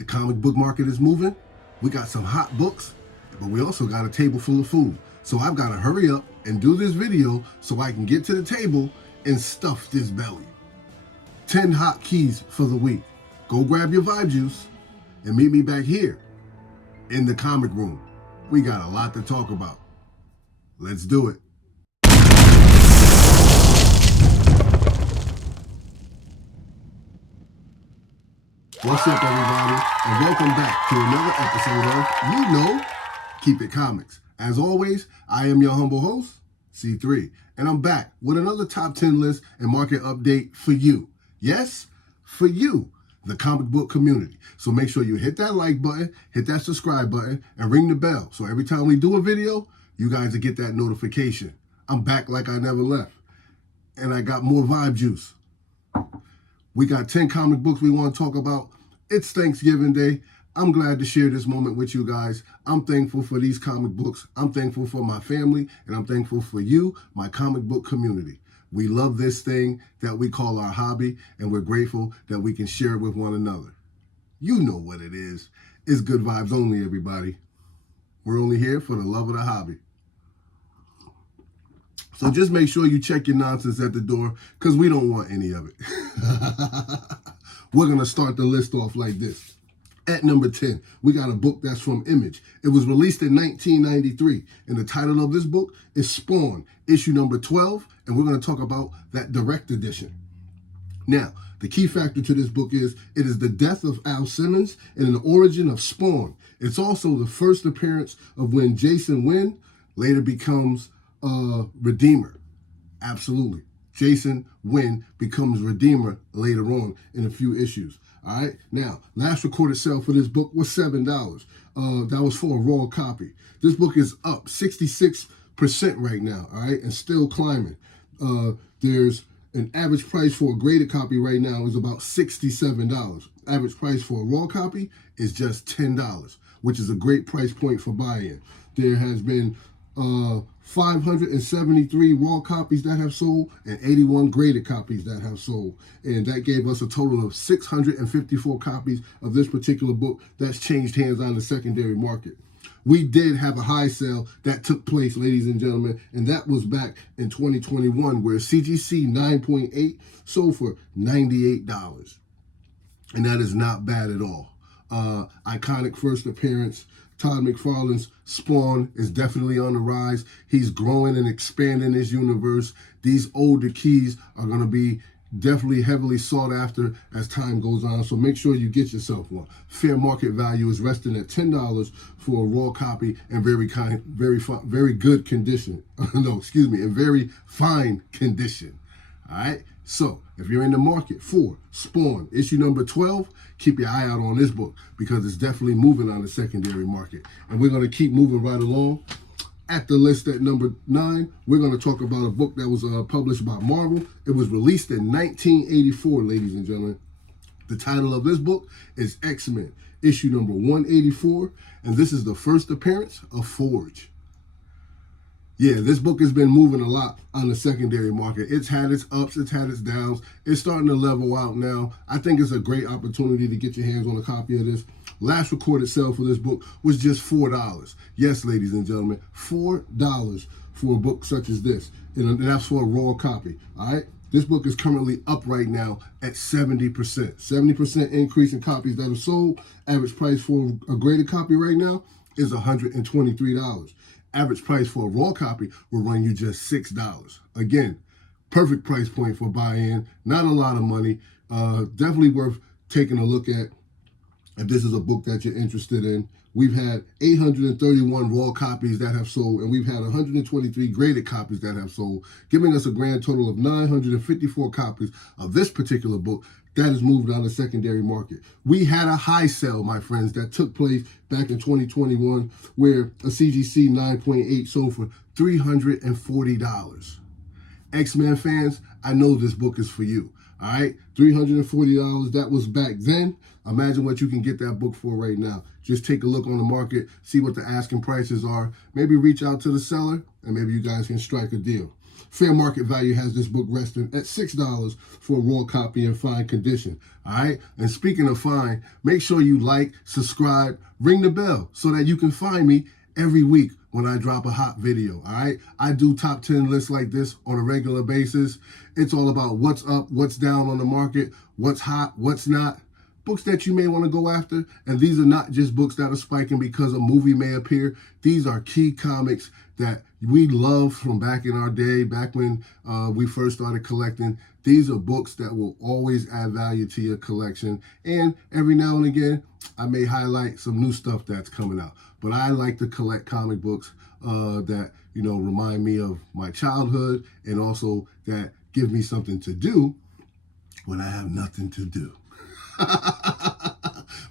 The comic book market is moving. We got some hot books, but we also got a table full of food. So I've got to hurry up and do this video so I can get to the table and stuff this belly. 10 hot keys for the week. Go grab your vibe juice and meet me back here in the comic room. We got a lot to talk about. Let's do it. What's up, everybody, and welcome back to another episode of Keep It Comics. As always, I am your humble host, C3, and I'm back with another top 10 list and market update for you. Yes, for you, the comic book community. So make sure you hit that like button, hit that subscribe button, and ring the bell. So every time we do a video, you guys will get that notification. I'm back like I never left, and I got more vibe juice. We got 10 comic books we want to talk about. It's Thanksgiving Day. I'm glad to share this moment with you guys. I'm thankful for these comic books. I'm thankful for my family, and I'm thankful for you, my comic book community. We love this thing that we call our hobby, and we're grateful that we can share it with one another. You know what it is. It's good vibes only, everybody. We're only here for the love of the hobby. So just make sure you check your nonsense at the door, because we don't want any of it. We're going to start the list off like this. At number 10, we got a book that's from Image. It was released in 1993, and the title of this book is Spawn, issue number 12, and we're going to talk about that direct edition. Now, the key factor to this book is it is the death of Al Simmons and the origin of Spawn. It's also the first appearance of when Jason Wynn later becomes Redeemer. Absolutely. Jason Wynn becomes Redeemer later on in a few issues. All right. Now, last recorded sale for this book was $7. That was for a raw copy. This book is up 66% right now. All right. And still climbing. There's an average price for a graded copy right now is about $67. Average price for a raw copy is just $10, which is a great price point for buy-in. There has been 573 raw copies that have sold and 81 graded copies that have sold. And that gave us a total of 654 copies of this particular book that's changed hands on the secondary market. We did have a high sale that took place, ladies and gentlemen, and that was back in 2021 where CGC 9.8 sold for $98. And that is not bad at all. Iconic first appearance. Todd McFarlane's Spawn is definitely on the rise. He's growing and expanding his universe. These older keys are going to be definitely heavily sought after as time goes on. So make sure you get yourself one. Fair market value is resting at $10 for a raw copy and very good condition. In very fine condition. All right. So if you're in the market for Spawn, issue number 12, keep your eye out on this book because it's definitely moving on the secondary market. And we're going to keep moving right along. At the list at number 9, we're going to talk about a book that was published by Marvel. It was released in 1984, ladies and gentlemen. The title of this book is X-Men, issue number 184, and this is the first appearance of Forge. Yeah, this book has been moving a lot on the secondary market. It's had its ups, it's had its downs. It's starting to level out now. I think it's a great opportunity to get your hands on a copy of this. Last recorded sale for this book was just $4. Yes, ladies and gentlemen, $4 for a book such as this. And that's for a raw copy, all right? This book is currently up right now at 70%. 70% increase in copies that are sold. Average price for a graded copy right now is $123. Average price for a raw copy will run you just $6. Again, perfect price point for buy-in. Not a lot of money. Definitely worth taking a look at if this is a book that you're interested in. We've had 831 raw copies that have sold, and we've had 123 graded copies that have sold, giving us a grand total of 954 copies of this particular book that has moved on the secondary market. We had a high sale, my friends, that took place back in 2021 where a CGC 9.8 sold for $340. X-Men fans, I know this book is for you. All right, $340, that was back then. Imagine what you can get that book for right now. Just take a look on the market, see what the asking prices are, maybe reach out to the seller, and maybe you guys can strike a deal. Fair market value has this book resting at $6 for a raw copy in fine condition. All right. And speaking of fine, make sure you like, subscribe, ring the bell so that you can find me every week when I drop a hot video. All right. I do top 10 lists like this on a regular basis. It's all about what's up, what's down on the market, what's hot, what's not. Books that you may want to go after. And these are not just books that are spiking because a movie may appear. These are key comics that we love from back in our day, back when we first started collecting. These are books that will always add value to your collection. And every now and again, I may highlight some new stuff that's coming out. But I like to collect comic books that, remind me of my childhood and also that give me something to do when I have nothing to do.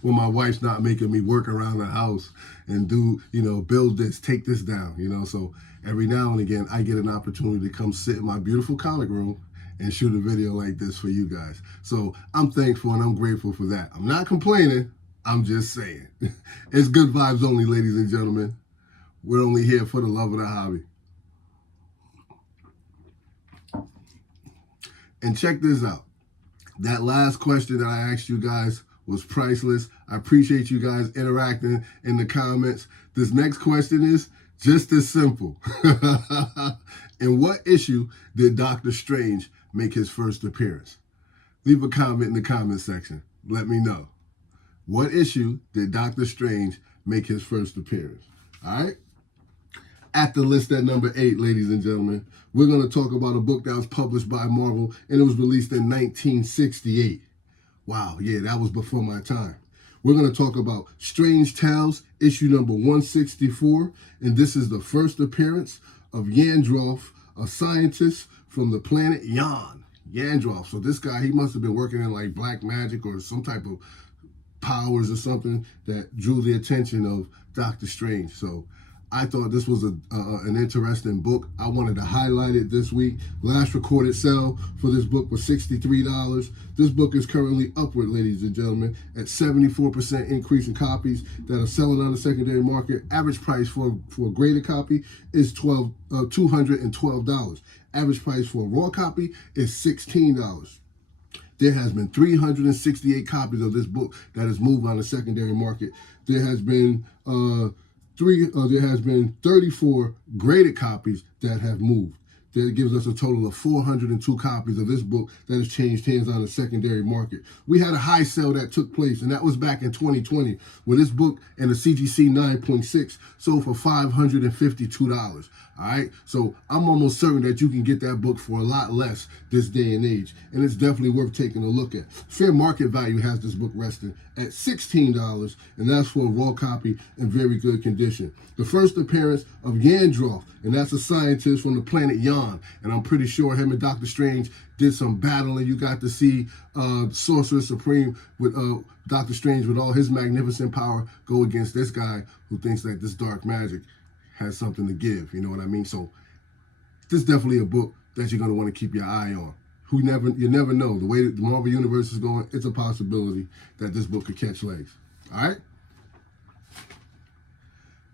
When my wife's not making me work around the house and do, build this, take this down, So every now and again, I get an opportunity to come sit in my beautiful comic room and shoot a video like this for you guys. So I'm thankful and I'm grateful for that. I'm not complaining. I'm just saying. It's good vibes only, ladies and gentlemen. We're only here for the love of the hobby. And check this out. That last question that I asked you guys was priceless. I appreciate you guys interacting in the comments. This next question is just as simple. In what issue did Doctor Strange make his first appearance? Leave a comment in the comment section. Let me know. What issue did Doctor Strange make his first appearance? All right? At the list at number 8, ladies and gentlemen, we're going to talk about a book that was published by Marvel, and it was released in 1968. Wow, yeah, that was before my time. We're going to talk about Strange Tales, issue number 164, and this is the first appearance of Yandroth, a scientist from the planet Yan. Yandroth. So this guy, he must have been working in like black magic or some type of powers or something that drew the attention of Doctor Strange. So I thought this was an interesting book. I wanted to highlight it this week. Last recorded sale for this book was $63. This book is currently upward, ladies and gentlemen, at 74% increase in copies that are selling on the secondary market. Average price for a graded copy is $212. Average price for a raw copy is $16. There has been 368 copies of this book that has moved on the secondary market. There has been 34 graded copies that have moved. That gives us a total of 402 copies of this book that has changed hands on the secondary market. We had a high sale that took place, and that was back in 2020, when this book and the CGC 9.6 sold for $552. All right, so I'm almost certain that you can get that book for a lot less this day and age, and it's definitely worth taking a look at. Fair market value has this book resting at $16, and that's for a raw copy in very good condition. The first appearance of Yandroth, and that's a scientist from the planet Yan, and I'm pretty sure him and Doctor Strange did some battling. You got to see Sorcerer Supreme with Doctor Strange with all his magnificent power go against this guy who thinks that this dark magic has something to give, you know what I mean? So this is definitely a book that you're going to want to keep your eye on. You never know. The way that the Marvel Universe is going, it's a possibility that this book could catch legs. All right?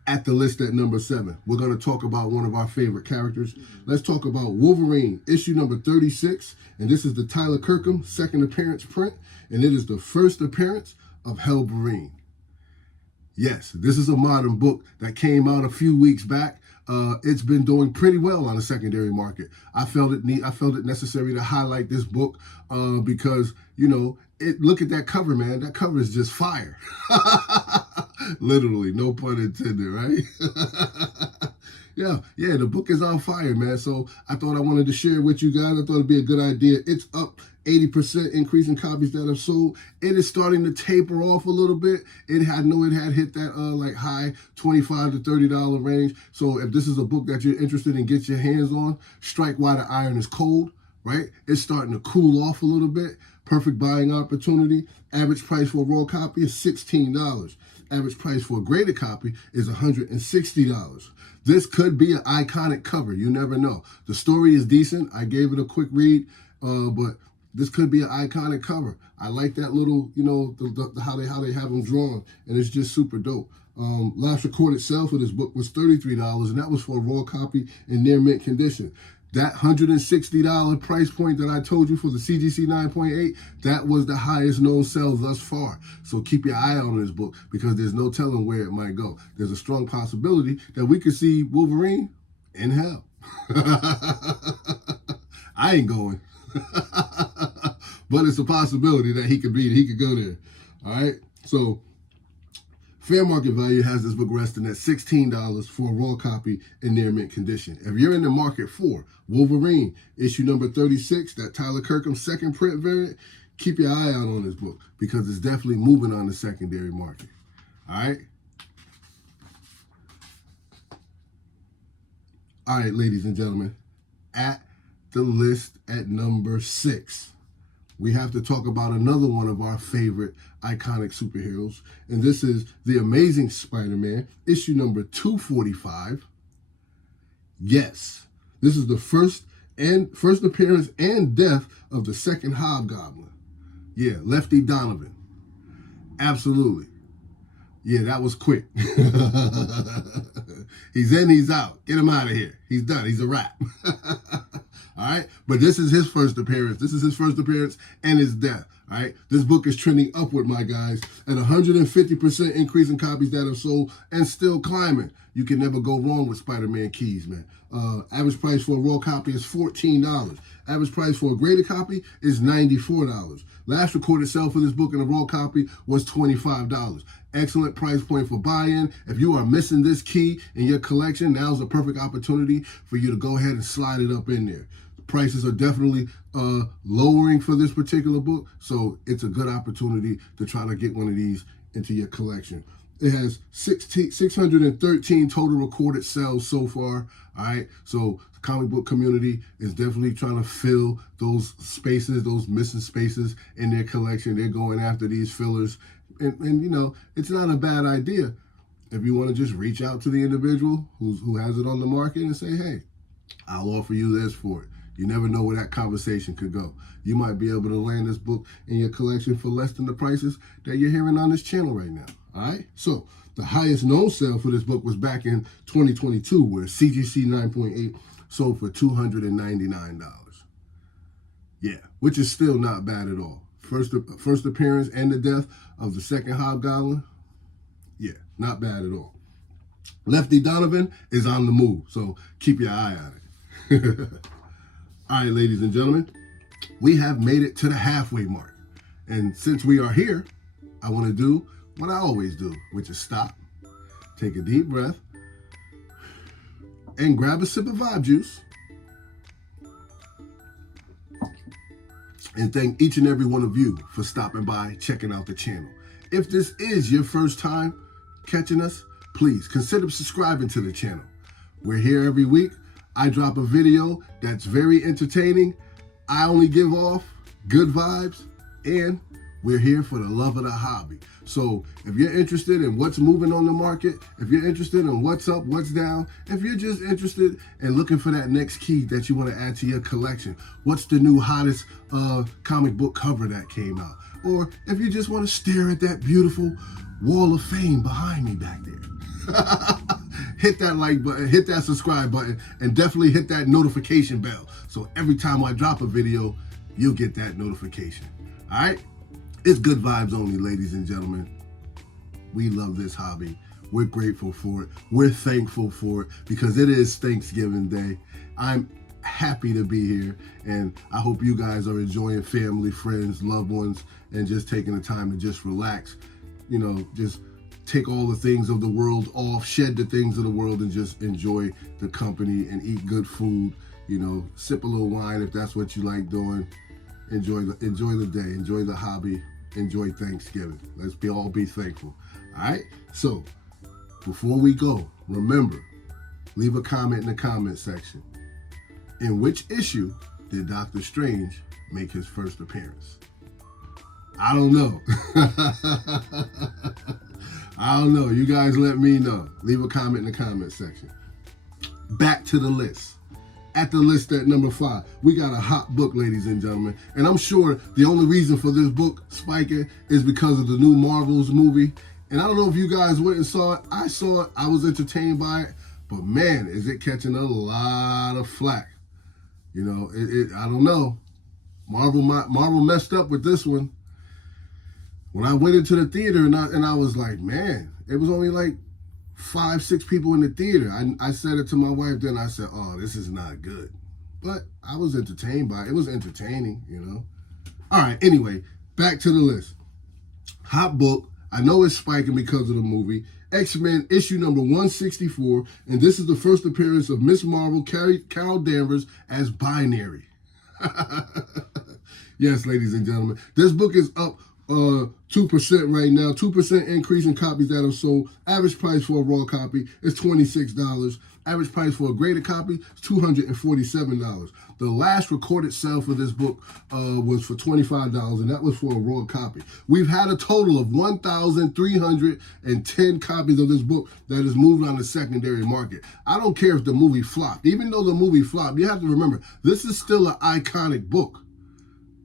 At the list at number 7, we're going to talk about one of our favorite characters. Let's talk about Wolverine, issue number 36. And this is the Tyler Kirkham second appearance print. And it is the first appearance of Hellbreen. Yes, this is a modern book that came out a few weeks back. It's been doing pretty well on the secondary market. I felt it necessary to highlight this book because, look at that cover, man. That cover is just fire. Literally, no pun intended, right? Yeah, the book is on fire, man. So I thought I wanted to share it with you guys. I thought it'd be a good idea. It's up 80% increase in copies that have sold. It is starting to taper off a little bit. It had hit that high $25 to $30 range. So if this is a book that you're interested in, get your hands on. Strike while the iron is cold, right? It's starting to cool off a little bit. Perfect buying opportunity. Average price for a raw copy is $16. Average price for a graded copy is $160. This could be an iconic cover. You never know. The story is decent. I gave it a quick read, but this could be an iconic cover. I like that little, how they have them drawn, and it's just super dope. Last recorded sale for this book was $33, and that was for a raw copy in near mint condition. That $160 price point that I told you for the CGC 9.8, that was the highest known sell thus far. So keep your eye on this book because there's no telling where it might go. There's a strong possibility that we could see Wolverine in hell. I ain't going. But it's a possibility that he could go there. All right? So fair market value has this book resting at $16 for a raw copy in near mint condition. If you're in the market for Wolverine, issue number 36, that Tyler Kirkham second print variant, keep your eye out on this book because it's definitely moving on the secondary market. All right? All right, ladies and gentlemen, at the list at number 6, we have to talk about another one of our favorite iconic superheroes, and this is The Amazing Spider-Man, issue number 245. Yes, this is the first appearance and death of the second Hobgoblin. Yeah, Lefty Donovan. Absolutely. Yeah, that was quick. He's in, he's out. Get him out of here. He's done. He's a wrap. All right? But this is his first appearance. This is his first appearance and his death. All right? This book is trending upward, my guys, at 150% increase in copies that have sold and still climbing. You can never go wrong with Spider-Man keys, man. Average price for a raw copy is $14. Average price for a graded copy is $94. Last recorded sale for this book in a raw copy was $25. Excellent price point for buy-in. If you are missing this key in your collection, now's the perfect opportunity for you to go ahead and slide it up in there. The prices are definitely lowering for this particular book, so it's a good opportunity to try to get one of these into your collection. It has 613 total recorded sales so far. All right, so the comic book community is definitely trying to fill those spaces, those missing spaces in their collection. They're going after these fillers, and you know, it's not a bad idea if you want to just reach out to the individual who has it on the market and say, hey, I'll offer you this for it. You never know where that conversation could go. You might be able to land this book in your collection for less than the prices that you're hearing on this channel right now. All right? So the highest known sale for this book was back in 2022, where CGC 9.8 sold for $299. Yeah, which is still not bad at all. First appearance and the death of the second Hobgoblin. Yeah, not bad at all. Lefty Donovan is on the move, so keep your eye on it. All right, ladies and gentlemen, we have made it to the halfway mark. And since we are here, I want to do what I always do, which is stop, take a deep breath, and grab a sip of vibe juice. And thank each and every one of you for stopping by, checking out the channel. If this is your first time catching us, please consider subscribing to the channel. We're here every week. I drop a video that's very entertaining. I only give off good vibes, and we're here for the love of the hobby. So if you're interested in what's moving on the market, if you're interested in what's up, what's down, if you're just interested in looking for that next key that you want to add to your collection, what's the new hottest comic book cover that came out, or if you just want to stare at that beautiful wall of fame behind me back there, hit that like button, hit that subscribe button, and definitely hit that notification bell. So every time I drop a video, you'll get that notification. All right? It's good vibes only, ladies and gentlemen. We love this hobby. We're grateful for it. We're thankful for it because it is Thanksgiving Day. I'm happy to be here, and I hope you guys are enjoying family, friends, loved ones, and just taking the time to just relax. You know, just take all the things of the world off, shed the things of the world, and just enjoy the company and eat good food. You know, sip a little wine if that's what you like doing. Enjoy the day, enjoy the hobby, enjoy Thanksgiving. Let's all be thankful. All right? So, before we go, remember, leave a comment in the comment section. In which issue did Doctor Strange make his first appearance? I don't know. I don't know. You guys let me know. Leave a comment in the comment section. Back to the list. At the list at number 5, we got a hot book, ladies and gentlemen. And I'm sure the only reason for this book spiking is because of the new Marvels movie. And I don't know if you guys went and saw it. I saw it. I was entertained by it. But man, is it catching a lot of flack. You know, I don't know. Marvel messed up with this one. When I went into the theater and I was like, man, it was only like 5, 6 people in the theater. I said it to my wife then. I said, oh, this is not good. But I was entertained by it. It was entertaining, you know. All right, anyway, back to the list. Hot book. I know it's spiking because of the movie. X-Men issue number 164. And this is the first appearance of Miss Marvel, Carol Danvers, as Binary. Yes, ladies and gentlemen. This book is up 2% right now. 2% increase in copies that have sold. Average price for a raw copy is $26. Average price for a graded copy is $247. The last recorded sale for this book was for $25, and that was for a raw copy. We've had a total of 1,310 copies of this book that has moved on the secondary market. I don't care if the movie flopped. Even though the movie flopped, you have to remember, this is still an iconic book,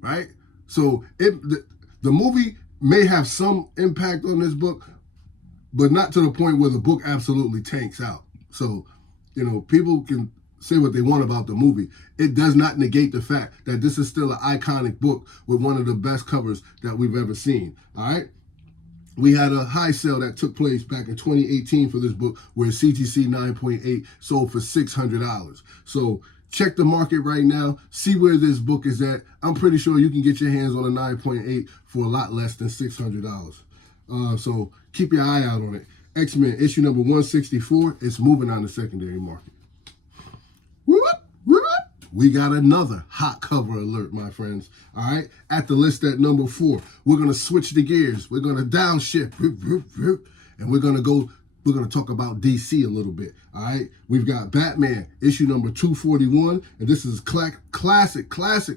right? So the movie may have some impact on this book, but not to the point where the book absolutely tanks out. So, you know, people can say what they want about the movie. It does not negate the fact that this is still an iconic book with one of the best covers that we've ever seen. All right? We had a high sale that took place back in 2018 for this book where CGC 9.8 sold for $600. So check the market right now. See where this book is at. I'm pretty sure you can get your hands on a 9.8 for a lot less than $600. So keep your eye out on it. X-Men issue number 164. It's moving on the secondary market. Whoop, whoop. We got another hot cover alert, my friends. All right, at the list at number 4. We're gonna switch the gears. We're gonna downshift, and we're gonna talk about DC a little bit. All right, we've got Batman issue number 241, and this is classic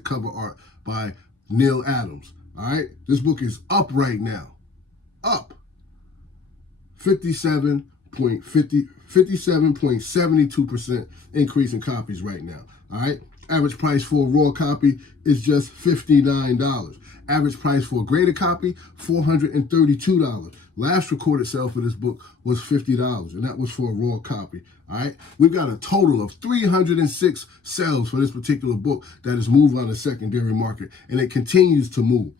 cover art by Neil Adams. All right, this book is up right now, up 57.72% increase in copies right now. All right. Average price for a raw copy is just $59. Average price for a graded copy, $432. Last recorded sale for this book was $50, and that was for a raw copy. All right. We've got a total of 306 sales for this particular book that has moved on the secondary market, and it continues to move.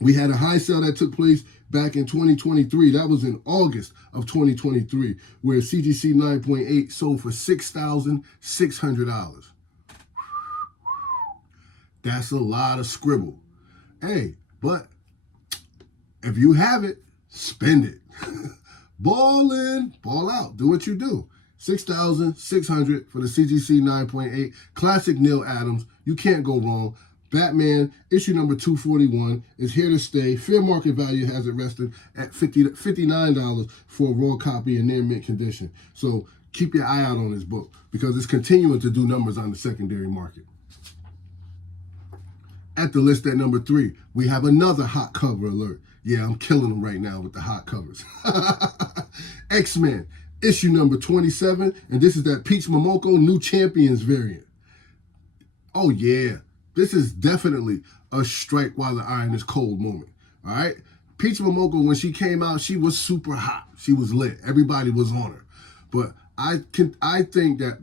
We had a high sale that took place back in 2023. That was in August of 2023, where CGC 9.8 sold for $6,600. That's a lot of scribble. Hey, but if you have it, spend it. Ball in, ball out. Do what you do. $6,600 for the CGC 9.8. Classic Neil Adams. You can't go wrong. Batman, issue number 241, is here to stay. Fair market value has it rested at $59 for a raw copy in near mint condition. So keep your eye out on this book because it's continuing to do numbers on the secondary market. At the list at number 3, we have another hot cover alert. Yeah, I'm killing them right now with the hot covers. X-Men, issue number 27, and this is that Peach Momoko New Champions variant. Oh, yeah. This is definitely a strike while the iron is cold moment, all right? Peach Momoko, when she came out, she was super hot. She was lit. Everybody was on her. But I think that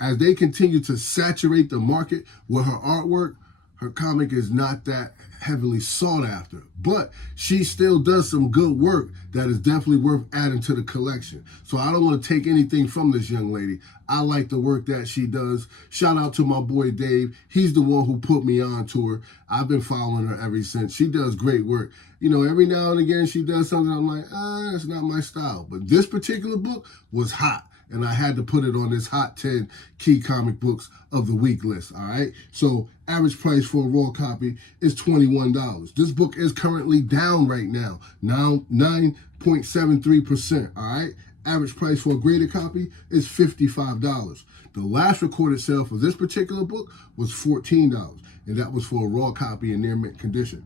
as they continue to saturate the market with her artwork, her comic is not that heavily sought after, but she still does some good work that is definitely worth adding to the collection. So I don't want to take anything from this young lady. I like the work that she does. Shout out to my boy Dave. He's the one who put me on to her. I've been following her ever since. She does great work. You know, every now and again she does something I'm like, it's not my style. But this particular book was hot, and I had to put it on this Hot 10 Key Comic Books of the Week list, all right? So average price for a raw copy is $21. This book is currently down right now 9.73%, all right? Average price for a graded copy is $55. The last recorded sale for this particular book was $14, and that was for a raw copy in near mint condition.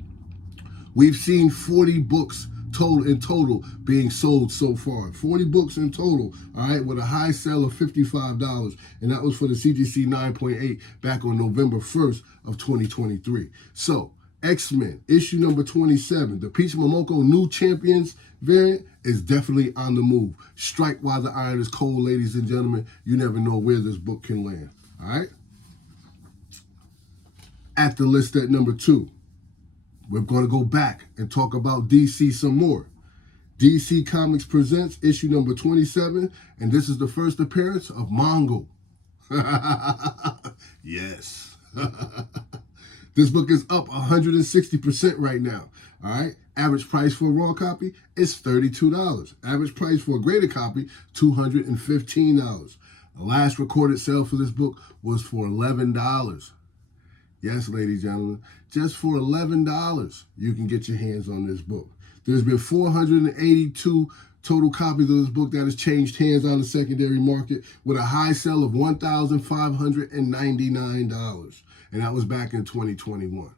We've seen 40 books in total being sold so far. 40 books in total, all right, with a high sale of $55, and that was for the CGC 9.8 back on November 1st of 2023. So, X-Men, issue number 27, the Peach Momoko New Champions variant is definitely on the move. Strike while the iron is cold, ladies and gentlemen. You never know where this book can land, all right? At the list at number 2, we're going to go back and talk about DC some more. DC Comics presents issue number 27, and this is the first appearance of Mongo. Yes. This book is up 160% right now. All right. Average price for a raw copy is $32. Average price for a graded copy, $215. The last recorded sale for this book was for $11. Yes, ladies and gentlemen, just for $11, you can get your hands on this book. There's been 482 total copies of this book that has changed hands on the secondary market with a high sale of $1,599. And that was back in 2021.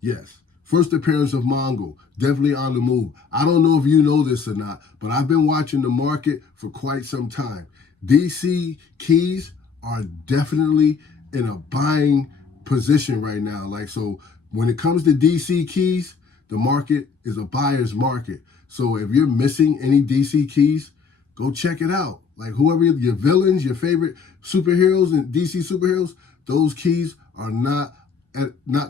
Yes. First appearance of Mongo, definitely on the move. I don't know if you know this or not, but I've been watching the market for quite some time. DC keys are definitely in a buying position right now. Like, so when it comes to DC keys, the market is a buyer's market. So if you're missing any DC keys, go check it out. Like, whoever your villains, your favorite superheroes and DC superheroes, those keys are not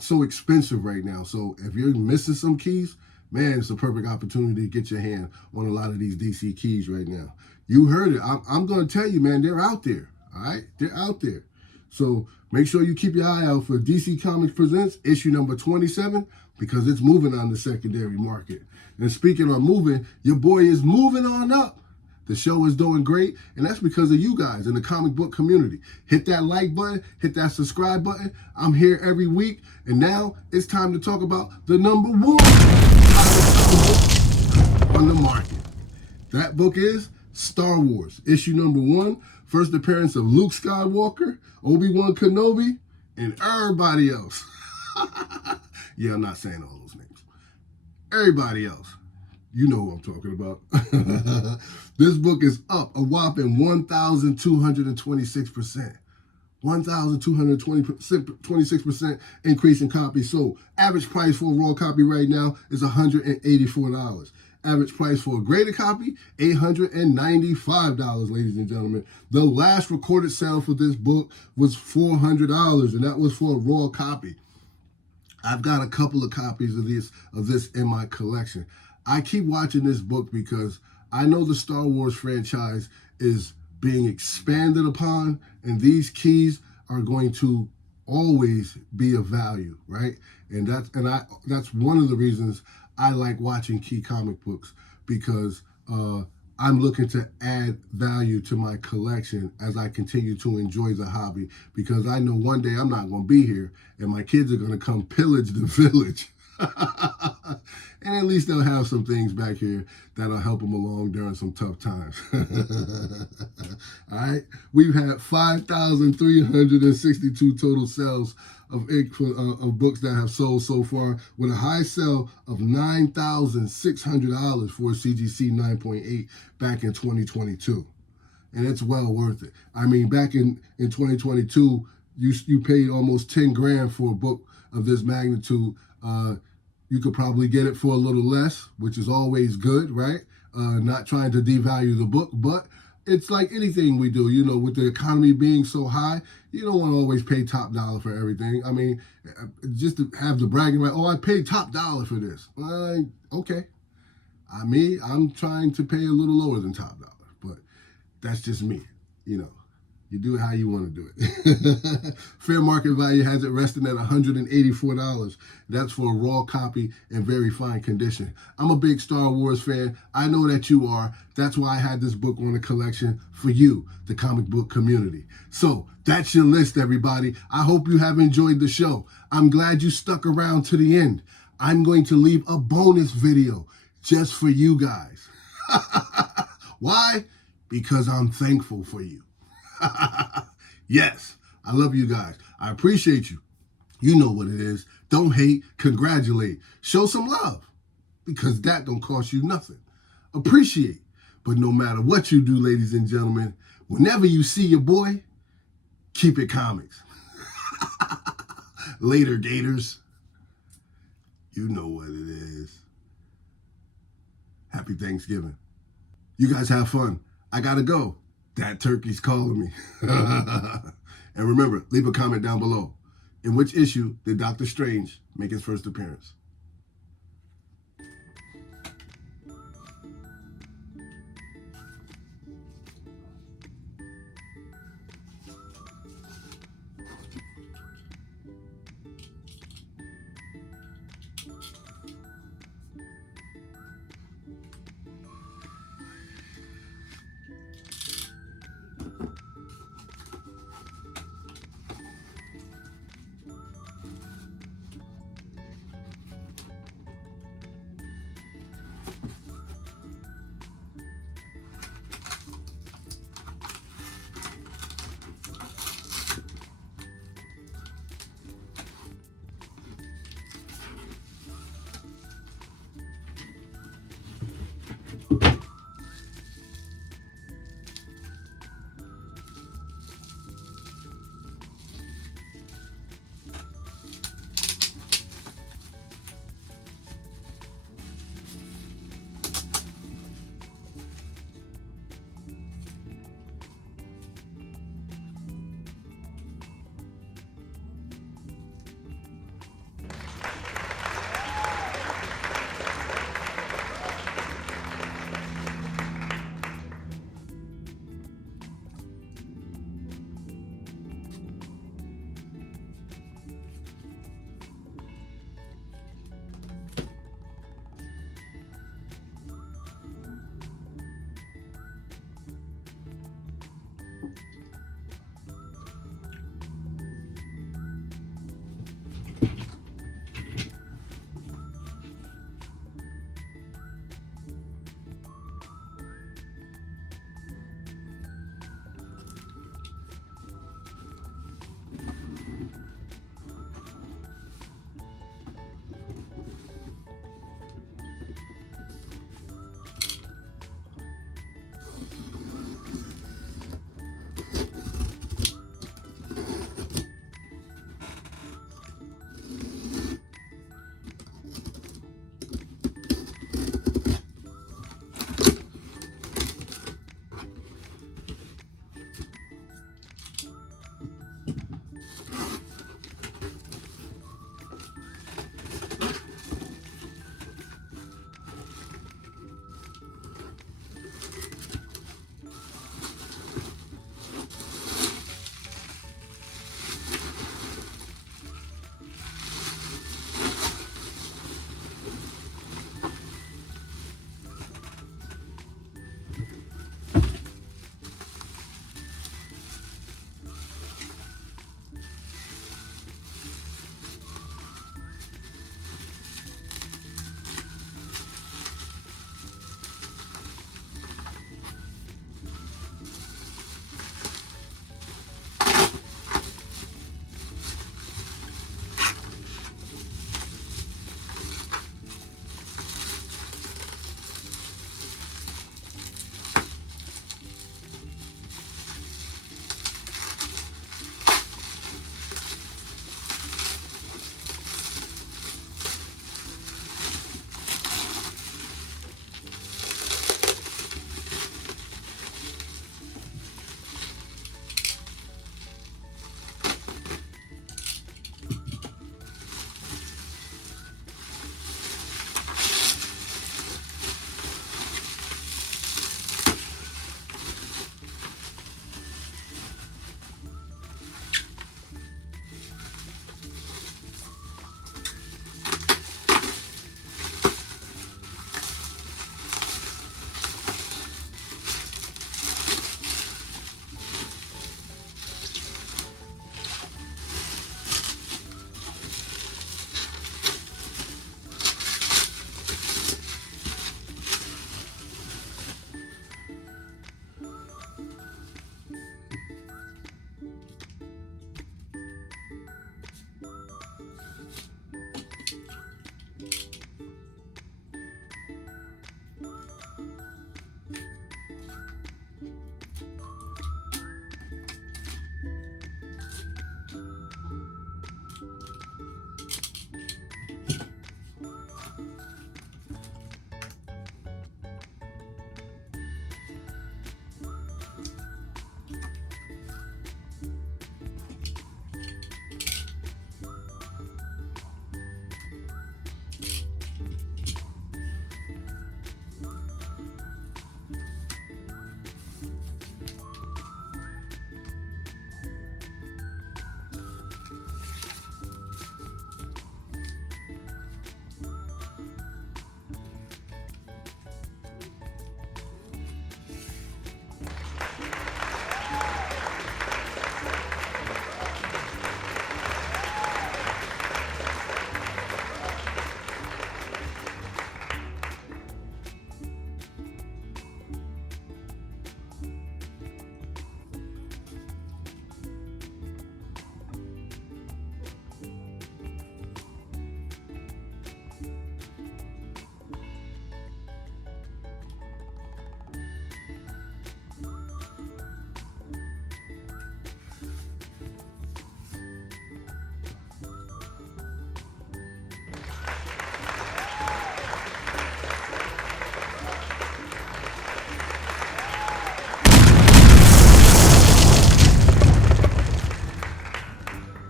so expensive right now. So if you're missing some keys, man, it's a perfect opportunity to get your hand on a lot of these DC keys right now. You heard it. I'm going to tell you, man, they're out there. All right? They're out there. So make sure you keep your eye out for DC Comics Presents issue number 27, because it's moving on the secondary market. And speaking of moving, your boy is moving on up. The show is doing great, and that's because of you guys in the comic book community. Hit that like button, hit that subscribe button. I'm here every week, and now it's time to talk about the number 1 book on the market. That book is Star Wars, issue number 1, first appearance of Luke Skywalker, Obi-Wan Kenobi, and everybody else. Yeah, I'm not saying all those names. Everybody else. You know who I'm talking about. This book is up a whopping 1,226%. 1,226% increase in copies sold. Average price for a raw copy right now is $184. Average price for a graded copy, $895, ladies and gentlemen. The last recorded sale for this book was $400, and that was for a raw copy. I've got a couple of copies of this in my collection. I keep watching this book because I know the Star Wars franchise is being expanded upon, and these keys are going to always be of value, right? And that's one of the reasons I like watching key comic books, because I'm looking to add value to my collection as I continue to enjoy the hobby, because I know one day I'm not going to be here and my kids are going to come pillage the village. And at least they'll have some things back here that'll help them along during some tough times. All right. We've had 5,362 total sales of books that have sold so far, with a high sale of $9,600 for a CGC 9.8 back in 2022. And it's well worth it. I mean, back in 2022, you paid almost 10 grand for a book of this magnitude. You could probably get it for a little less, which is always good, right? Not trying to devalue the book, but it's like anything we do, you know, with the economy being so high, you don't want to always pay top dollar for everything. I mean, just to have the bragging right, oh, I paid top dollar for this. Okay. I'm trying to pay a little lower than top dollar, but that's just me, you know. You do it how you want to do it. Fair market value has it resting at $184. That's for a raw copy in very fine condition. I'm a big Star Wars fan. I know that you are. That's why I had this book on the collection for you, the comic book community. So that's your list, everybody. I hope you have enjoyed the show. I'm glad you stuck around to the end. I'm going to leave a bonus video just for you guys. Why? Because I'm thankful for you. Yes, I love you guys. I appreciate you. You know what it is. Don't hate, congratulate. Show some love, because that don't cost you nothing. Appreciate. But no matter what you do, ladies and gentlemen, whenever you see your boy, keep it comics. Later, Gators. You know what it is. Happy Thanksgiving. You guys have fun. I gotta go. That turkey's calling me. And remember, leave a comment down below. In which issue did Doctor Strange make his first appearance?